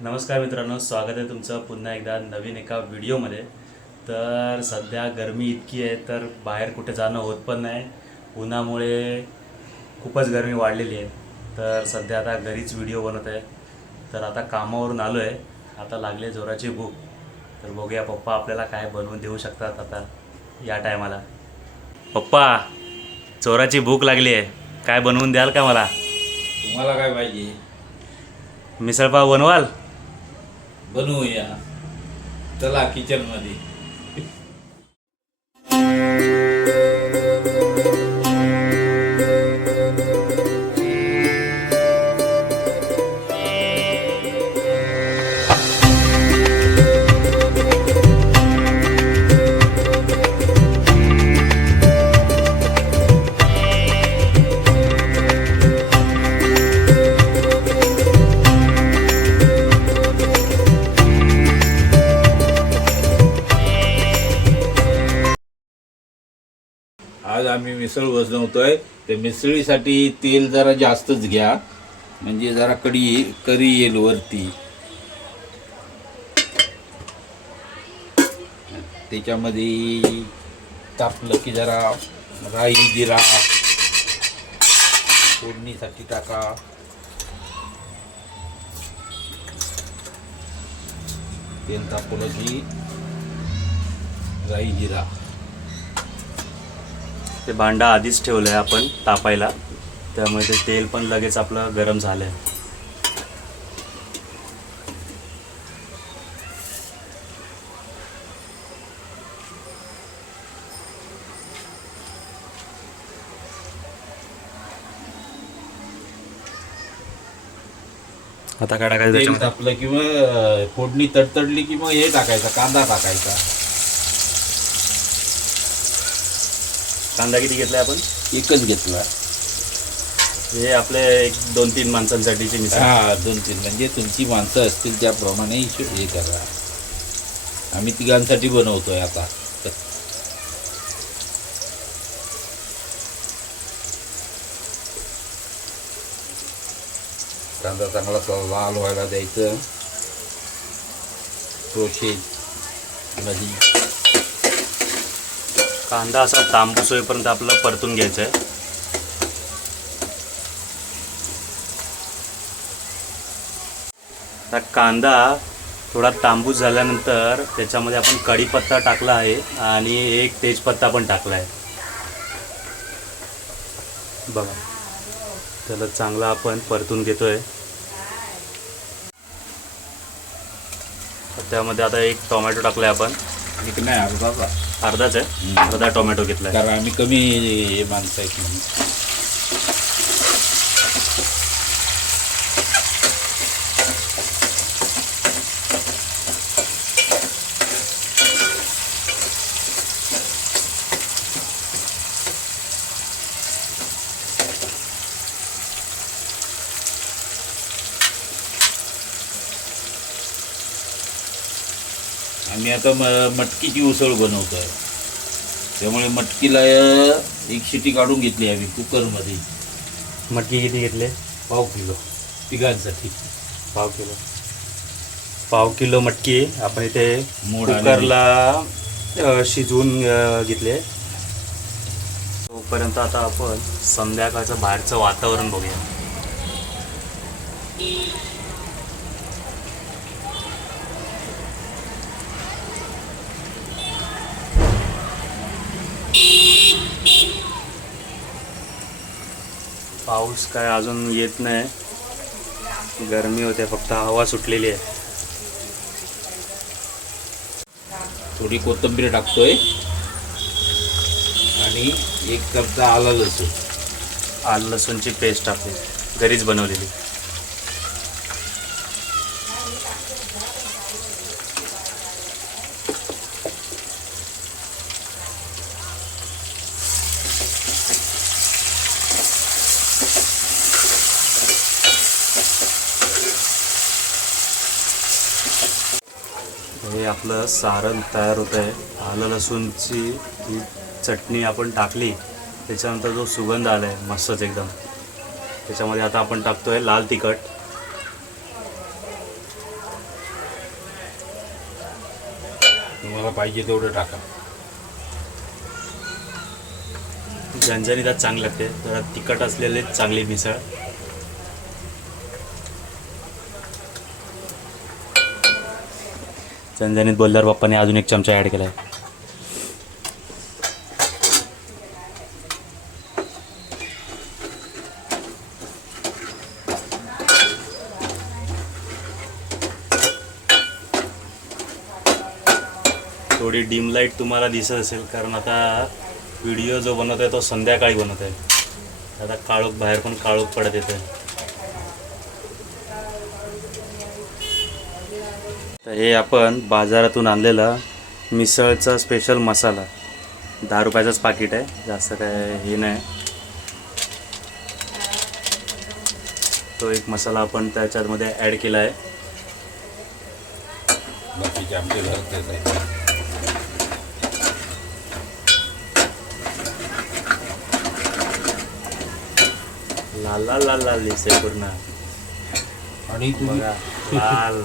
नमस्कार मित्रांनो, स्वागत आहे तुमचं पुन्हा एकदा नवीन एका व्हिडिओमध्ये. तर सध्या गरमी इतकी आहे तर बाहेर कुठे जाणं होत पण नाही. उन्हामुळे खूपच गरमी वाढलेली आहे. तर सध्या आता घरीच व्हिडिओ बनवत आहे. तर आता कामावरून आलो आहे, आता लागली जोराची भूक. तर बघूया पप्पा आपल्याला काय बनवून देऊ शकतात आता या टायमाला. पप्पा, जोराची भूक लागली आहे, काय बनवून द्याल का मला? तुम्हाला काय पाहिजे? मिसळपाव बनवाल? बनवूया, चला किचन मध्ये. आज आम्ही मिसळ बनवतोय. ते मिसळीसाठी तेल जरा जास्तच घ्या, म्हणजे जरा करी येईल वरती. त्याच्यामध्ये तापलं की जरा राई जिरा फोडणीसाठी टाका. तेल तापलं की राई जिरा. ते भांडा आधीच ठेवलं आहे आपण तापायला, त्यामुळे ते तेल पण लगेच आपलं गरम झालं आहे. आता काय टाकायचं तेल त्याच्यामध्ये? तापलं किंवा फोडणी तडतडली की मग हे टाकायचा, कांदा टाकायचा. कांदा किती घेतलाय आपण? एकच घेतला. हे आपले 1-2-3 माणसांसाठीची मिसळ. हा, 2-3 म्हणजे तुमची माणसं असतील त्याप्रमाणे हे करा. आम्ही तिघांसाठी बनवतोय आता. कांदा चांगला लाल व्हायला द्यायचं. मध्ये कांदा असा तांबूस होईपर्यंत आपल्याला परतून घ्यायचं आहे. आता कांदा थोडा तांबूस झाल्यानंतर त्याच्यामध्ये आपण कढीपत्ता टाकला आहे आणि एक तेजपत्ता पण टाकला आहे. बघा, त्याला चांगला आपण परतून घेतोय. त्यामध्ये आता एक टोमॅटो टाकलाय आपण. एक नाही, अर्धाच आहे, अर्धा टोमॅटो घेतलाय. कारण आम्ही कमी माणसं आहेत म्हणून. आम्ही आता मटकीची उसळ बनवतोय, त्यामुळे मटकीला एक शिटी काढून घेतली आम्ही कुकरमध्ये. मटकी किती घेतले? पाव किलो तिघांसाठी. पाव किलो मटकी आपण इथे कुकरला शिजवून घेतले. तोपर्यंत आता आपण संध्याकाळचं बाहेरचं वातावरण बघूया. पाऊस काय अजून येत नाही, गरमी होते, फक्त हवा सुटलेली आहे. थोडी कोथिंबीर टाकतोय आणि 1 चमचा आलं लसूण. आलं लसूणची पेस्ट टाकली, घरीच बनवलेली. हे आपलं सारण तयार होतं आहे. आलं लसूणची ही चटणी आपण टाकली, त्याच्यानंतर जो सुगंध आला आहे मस्तच एकदम, त्याच्यामध्ये आता आपण टाकतो आहे लाल तिखट. तुम्हाला पाहिजे तेवढं टाका. झणझणीत चांगली लागते. जरा तिखट असलेले चांगली मिसळ. झणझणीत बोलल्यावर पप्पाने अजून एक चमचा ॲड केला आहे. थोडी डिम लाईट तुम्हाला दिसत असेल कारण आता व्हिडिओ जो बनवत आहे तो संध्याकाळी बनवत आहे. आता काळोख बाहेर पण काळोख पडत येतं. तर हे आपण बाजारातून आणलेला मिसळचा स्पेशल मसाला 10 रुपयाचाच पाकिट आहे. जास्त काय हे नाही. तो एक मसाला आपण त्याच्यामध्ये ॲड केला आहे. बाकीचे आमचे घरचेच आहे. लाल लाल लाल लाल दिसते पूर्ण. आणि तुम्ही बघा लाल.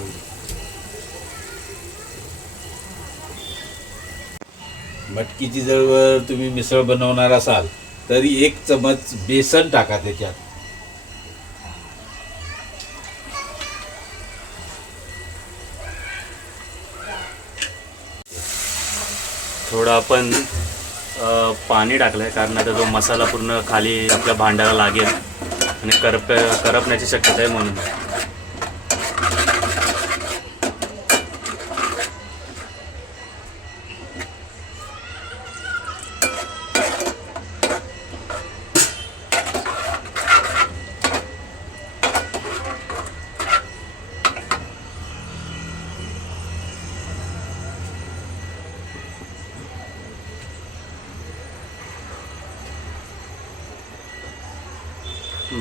मटकीची जर तुम्ही मिसळ बनवणार असाल तरी 1 चमच बेसन टाका त्याच्यात. थोडं आपण पाणी टाकलं आहे कारण आता तो मसाला पूर्ण खाली आपल्या भांड्याला लागेल आणि करपण्याची शक्यता आहे म्हणून.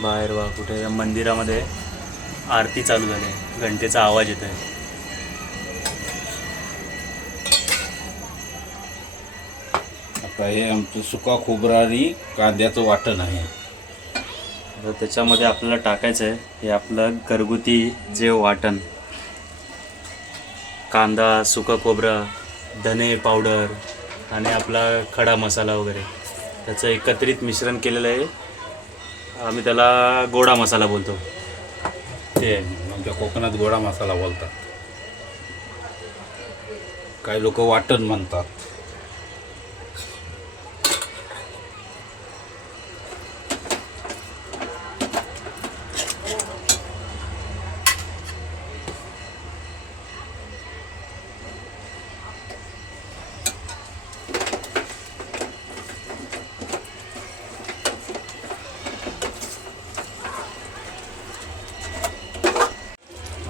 बाहेर वा कुठे या मंदिरामध्ये आरती चालू झाली आहे. घंटेचा आवाज येतो आहे. आता हे आमचं सुका खोबरा आणि कांद्याचं वाटण आहे. तर त्याच्यामध्ये आपल्याला टाकायचं आहे हे आपलं घरगुती जे वाटण. कांदा, सुका खोबरा, धने पावडर आणि आपला खडा मसाला वगैरे त्याचं एकत्रित मिश्रण केलेलं आहे. आम्ही त्याला गोडा मसाला बोलतो. ते आमच्या कोकणात गोडा मसाला बोलतात. काही लोक वाटण म्हणतात.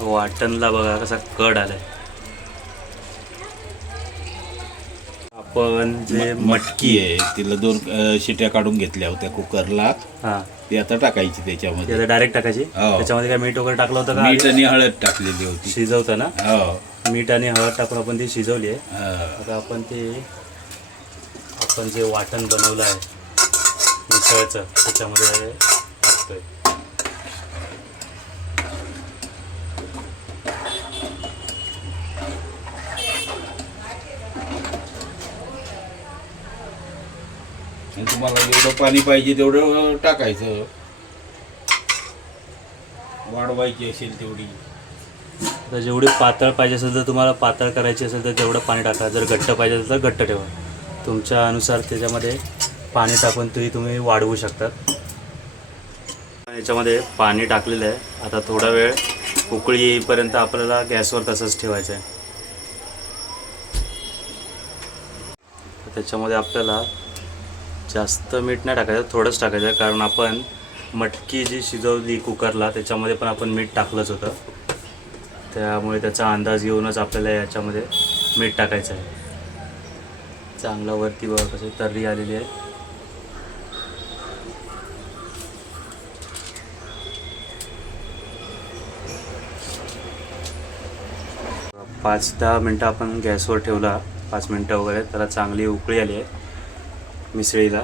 वाटणला बघा कसा कड आलाय. आपण जे मटकी आहे तिला 2 शिट्या काढून घेतल्या होत्या कुकरला. हां ती आता टाकायची त्याच्यामध्ये. ते डायरेक्ट टाकायची. हो. त्याच्यामध्ये काय मीठ वगैरे टाकलं होतं का? मीठ आणि हळद टाकलेली होती. शिजवताना हो. मीठ आणि हळद टाकून आपण ती शिजवली आहे. हा. आता आपण जे वाटण बनवलं आहे मिसळचं त्याच्यामध्ये टाकतोय. आणि तुम्हाला जेवढं पाणी पाहिजे तेवढं टाकायचं. वाढवायची असेल तेवढी. तर जेवढी पातळ पाहिजे असेल तर तुम्हाला पातळ करायची असेल तर तेवढं पाणी टाका. जर घट्ट पाहिजे असेल तर घट्ट ठेवा. तुमच्या अनुसार त्याच्यामध्ये पाणी टाकून तुम्ही वाढवू शकतात. याच्यामध्ये पाणी टाकलेलं आहे. आता थोडा वेळ उकळी येईपर्यंत आपल्याला गॅसवर तसंच ठेवायचं आहे. तर त्याच्यामध्ये आपल्याला जास्त मीठ नाही टाकायचं, थोडंच टाकायचं आहे कारण आपण मटकी जी शिजवली कुकरला त्याच्यामध्ये पण आपण मीठ टाकलंच होतं. त्यामुळे त्याचा अंदाज घेऊनच आपल्याला याच्यामध्ये मीठ टाकायचं आहे. चांगला वरती बघा कशी तर्री आलेली आहे. पाच 10 मिनटं आपण गॅसवर ठेवला. 5 मिनटं वगैरे त्याला चांगली उकळी आली आहे मिसळीला.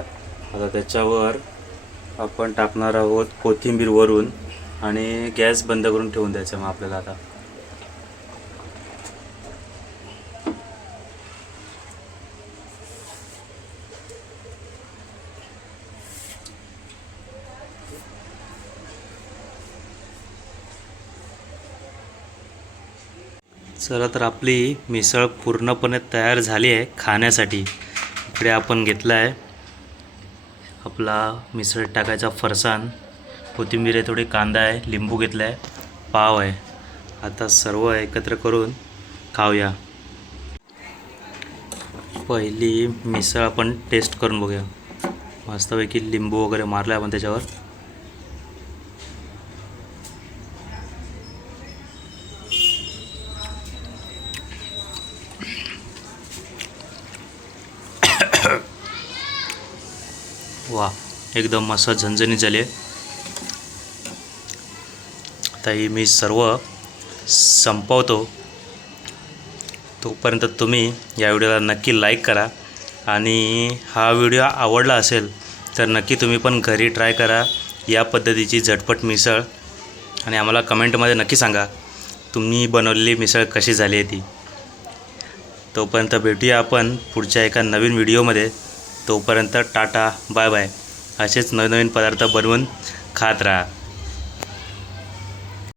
आता त्याच्यावर आपण टाकणार आहोत कोथिंबीर वरून आणि गॅस बंद करून ठेवून द्यायचं. मग आपल्याला आता चला तर आपली मिसळ पूर्णपणे तयार झाली आहे खाण्यासाठी. इकडे आपण घेतला आहे आपला मिसळ टाकायचा फरसाण, कोथिंबीर आहे, थोडी कांदा आहे, लिंबू घेतला आहे, पाव आहे. आता सर्व एकत्र करून खाऊया. पहिली मिसळ आपण टेस्ट करून बघूया. मस्तपैकी लिंबू वगैरे मारलं आपण त्याच्यावर. वा, एकदम मस्त झणझणीत झाली आहे. आता ही मी सर्व संपवतो. तोपर्यंत तुम्ही या व्हिडिओला नक्की लाईक करा आणि हा व्हिडिओ आवडला असेल तर नक्की तुम्ही पण घरी ट्राय करा या पद्धतीची झटपट मिसळ आणि आम्हाला कमेंटमध्ये नक्की सांगा तुम्ही बनवलेली मिसळ कशी झाली आहे ती. तोपर्यंत भेटूया आपण पुढच्या एका नवीन व्हिडिओमध्ये. तोपर्यंत टाटा, बाय बाय. असेच नवनवीन पदार्थ बनवून खात राहा.